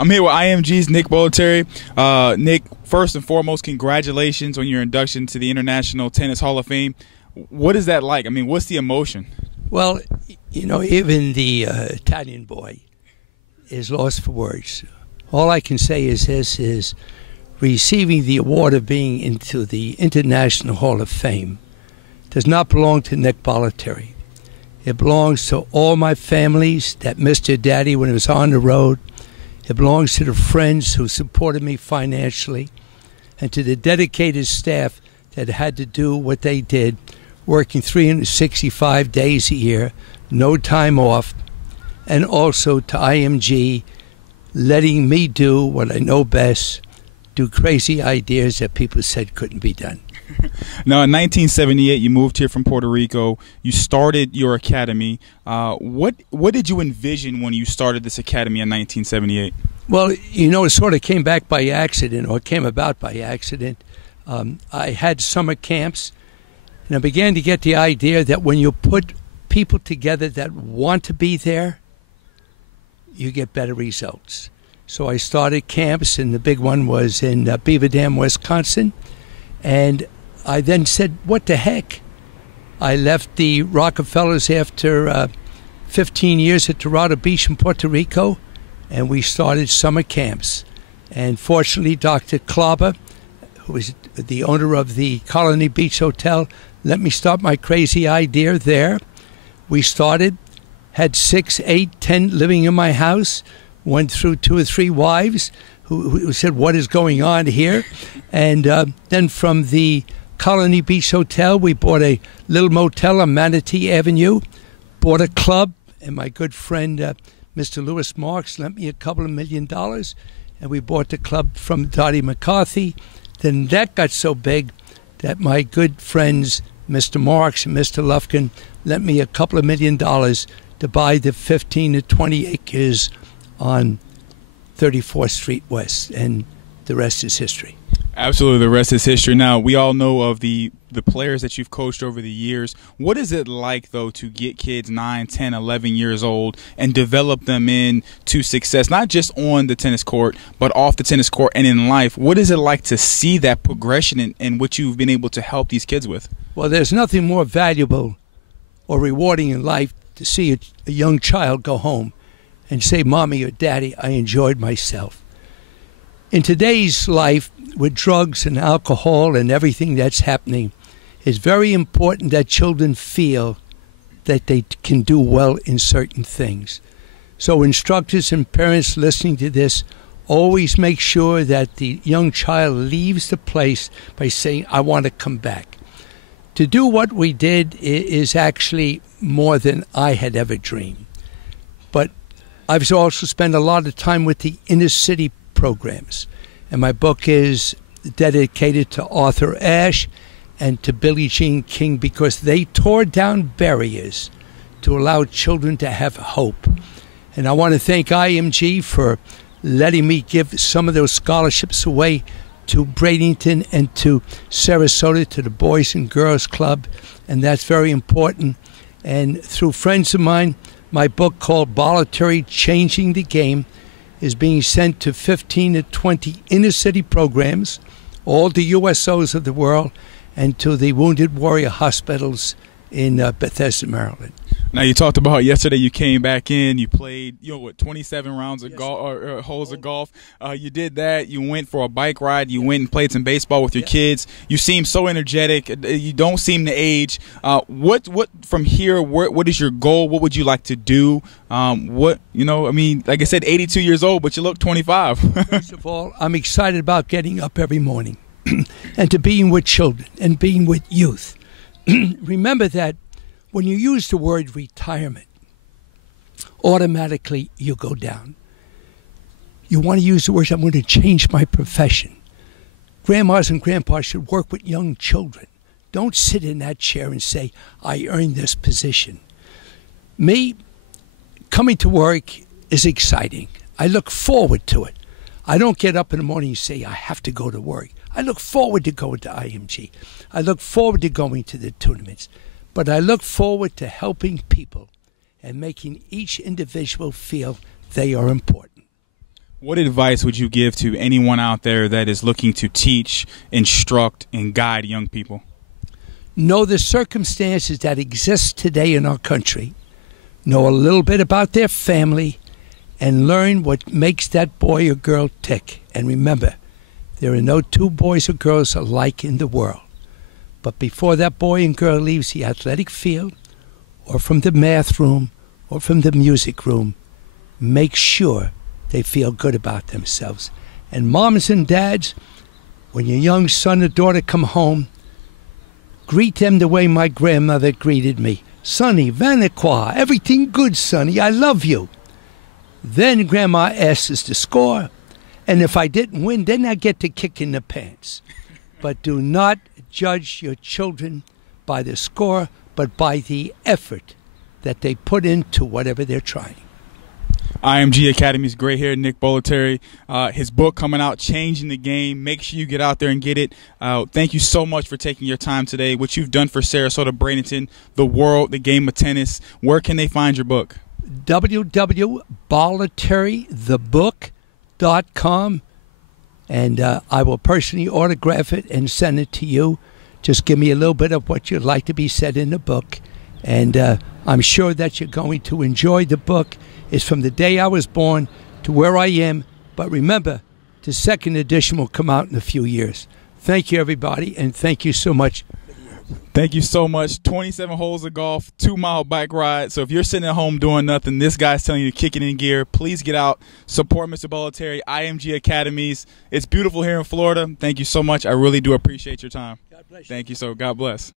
I'm here with IMG's Nick Bollettieri. Nick, first and foremost, congratulations on your induction to the International Tennis Hall of Fame. What is that like? I mean, what's the emotion? Well, you know, even the Italian boy is lost for words. All I can say is this is receiving the award of being into the International Hall of Fame does not belong to Nick Bollettieri. It belongs to all my families that missed their daddy when he was on the road. It belongs to the friends who supported me financially and to the dedicated staff that had to do what they did, working 365 days a year, no time off, and also to IMG letting me do what I know best, do crazy ideas that people said couldn't be done. Now, in 1978, you moved here from Puerto Rico. You started your academy. What did you envision when you started this academy in 1978? Well, you know, it sort of came back by accident, or came about by accident. I had summer camps, and I began to get the idea that when you put people together that want to be there, you get better results. So I started camps, and the big one was in Beaver Dam, Wisconsin. And I then said, what the heck? I left the Rockefellers after 15 years at Dorado Beach in Puerto Rico, and we started summer camps. And fortunately, Dr. Klaba, who was the owner of the Colony Beach Hotel, let me start my crazy idea there. We started, had 6, 8, 10 living in my house, went through 2 or 3 wives who said, what is going on here? And then from the Colony Beach Hotel, we bought a little motel on Manatee Avenue, bought a club, and my good friend Mr. Lewis Marks lent me a couple of $1 million, and we bought the club from Dottie McCarthy. Then that got so big that my good friends Mr. Marks and Mr. Lufkin lent me a couple of $1 million to buy the 15 to 20 acres on 34th Street West, and the rest is history. Absolutely, the rest is history. Now, we all know of the players that you've coached over the years. What is it like, though, to get kids 9, 10, 11 years old and develop them into success, not just on the tennis court, but off the tennis court and in life? What is it like to see that progression and what you've been able to help these kids with? Well, there's nothing more valuable or rewarding in life to see a young child go home and say, Mommy or Daddy, I enjoyed myself. In today's life, with drugs and alcohol and everything that's happening, it's very important that children feel that they can do well in certain things. So instructors and parents listening to this, always make sure that the young child leaves the place by saying, I want to come back. To do what we did is actually more than I had ever dreamed. But I've also spent a lot of time with the inner city programs, and my book is dedicated to Arthur Ashe and to Billie Jean King, because they tore down barriers to allow children to have hope. And I want to thank IMG for letting me give some of those scholarships away to Bradenton and to Sarasota, to the Boys and Girls Club, and that's very important. And through friends of mine, my book called Bollettieri, Changing the Game, is being sent to 15 to 20 inner city programs, all the USOs of the world, and to the Wounded Warrior hospitals in Bethesda, Maryland. Now, you talked about yesterday you came back in, you played, 27 rounds of golf, or holes of golf. You did that. You went for a bike ride. You went and played some baseball with your kids. You seem so energetic. You don't seem to age. What from here, what is your goal? What would you like to do? Like I said, 82 years old, but you look 25. First of all, I'm excited about getting up every morning and to being with children and being with youth. Remember that when you use the word retirement, automatically you go down. You want to use the words, I'm going to change my profession. Grandmas and grandpas should work with young children. Don't sit in that chair and say, I earned this position. Me, coming to work is exciting. I look forward to it. I don't get up in the morning and say, I have to go to work. I look forward to going to IMG. I look forward to going to the tournaments. But I look forward to helping people and making each individual feel they are important. What advice would you give to anyone out there that is looking to teach, instruct, and guide young people? Know the circumstances that exist today in our country. Know a little bit about their family and learn what makes that boy or girl tick. And remember, there are no two boys or girls alike in the world. But before that boy and girl leaves the athletic field or from the math room or from the music room, make sure they feel good about themselves. And moms and dads, when your young son or daughter come home, greet them the way my grandmother greeted me. Sonny, Vanaqua, everything good, Sonny, I love you. Then Grandma asks the score, and if I didn't win, then I get to kick in the pants. But do not judge your children by the score, but by the effort that they put into whatever they're trying. IMG Academy's great here, Nick Bollettieri. His book coming out, Changing the Game. Make sure you get out there and get it. Thank you so much for taking your time today. What you've done for Sarasota, Bradenton, the world, the game of tennis. Where can they find your book? www.bollettierithebook.com, and I will personally autograph it and send it to you. Just give me a little bit of what you'd like to be said in the book, and I'm sure that you're going to enjoy the book. It's from the day I was born to where I am, but remember, the second edition will come out in a few years. Thank you, everybody, and thank you so much. Thank you so much. 27 holes of golf, 2-mile bike ride. So if you're sitting at home doing nothing, this guy's telling you to kick it in gear. Please get out, support Mr. Bollettieri, IMG Academies. It's beautiful here in Florida. Thank you so much. I really do appreciate your time. God bless you. Thank you, so God bless.